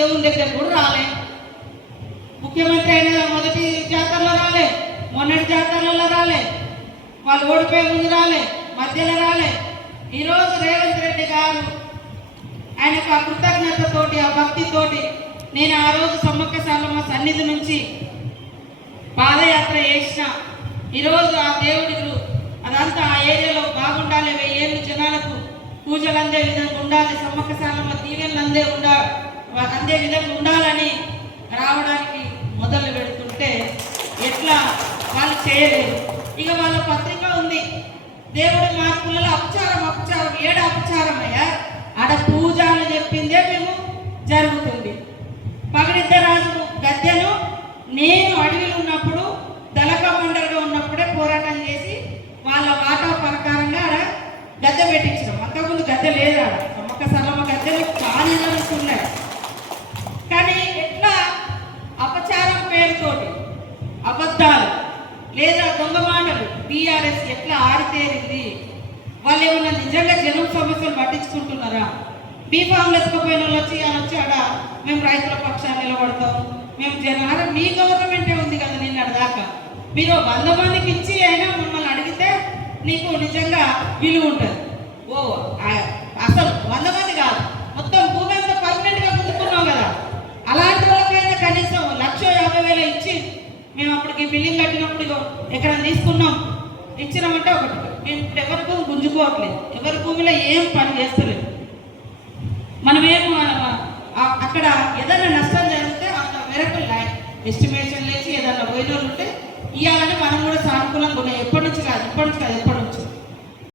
దేవుని దగ్గర కూడా రాలే. ముఖ్యమంత్రి అయిన మొదటి జాతరలో రాలే మొన్నటి జాతరలలో రాలే వాళ్ళు ఓడిపోయే ముందు రాలే మధ్యలో రాలే. ఈరోజు రేవంత్ రెడ్డి గారు ఆయనకు ఆ కృతజ్ఞతతోటి ఆ భక్తితోటి నేను ఆ రోజు సమ్మక్క సాలమ్మ సన్నిధి నుంచి పాదయాత్ర చేసిన. ఈరోజు ఆ దేవుడిలు అదంతా ఆ ఏరియాలో బాగుండాలి వెయ్యేళ్ళు జనాలకు పూజలు అందే విధంగా ఉండాలి సమ్మక్క సాలమ్మ దీవెనలు అందే ఉండాలి అందే విధంగా ఉండాలని రావడానికి మొదలు పెడుతుంటే ఎట్లా వాళ్ళు చేయలేదు. ఇక వాళ్ళ పత్రిక ఉంది. దేవుడి మార్పులలో అపచారం అపచారం ఏడ అపచారం అయ్యా? ఆడ పూజ అని చెప్పిందే మేము జరుగుతుంది. పగడిద్ద రాజు గద్దెను నేను అడవిలో ఉన్నప్పుడు దళక మండలిగా ఉన్నప్పుడే పోరాటం చేసి వాళ్ళ వాటా ప్రకారంగా ఆడ గద్దె పెట్టించడం అంతకుముందు గద్దె లేదా ఆడ. సమ్మక్క గద్దెలు చాలా ఉన్నాయి కానీ ఎట్లా అపచారం పేరుతోటి అబద్ధాలు లేదా దొంగ మాటలు. టీఆర్ఎస్ ఎట్లా ఆరితేరింది? వాళ్ళు ఏమన్నా నిజంగా జనం సమస్యలు పట్టించుకుంటున్నారా? బీఫామ్లు ఎత్తుకుపోయిన వాళ్ళు వచ్చి అని వచ్చి ఆడ మేము రైతుల పక్షాన్ని నిలబడతాం. మేము జనాలు మీ గవర్నమెంటే ఉంది కదా నిన్న దాకా. మీరు వంద మందికి ఇచ్చి అయినా మిమ్మల్ని అడిగితే నీకు నిజంగా విలువ ఉంటుంది. ఓ అసలు వంద మంది కాదు. మేము బిల్డింగ్ కట్టినప్పుడు ఇగో ఎక్కడ తీసుకున్నాం ఇచ్చినామంటే ఒకటి. మేము ఇప్పుడు ఎవరి భూమి గుంజుకోవట్లేదు. ఎవరి భూమిలో ఏం పని చేస్తలేదు. మనం ఆ- అక్కడ ఏదైనా నష్టం జరిగితే అంత మేరకు ఎస్టిమేషన్ లేచి ఏదైనా పోయిన వాళ్ళు ఉంటే ఇవ్వాలని మనం కూడా సానుకూలంగా ఉన్నాయి ఎప్పటి నుంచి కాదు ఎప్పటి నుంచి కాదు ఎప్పటి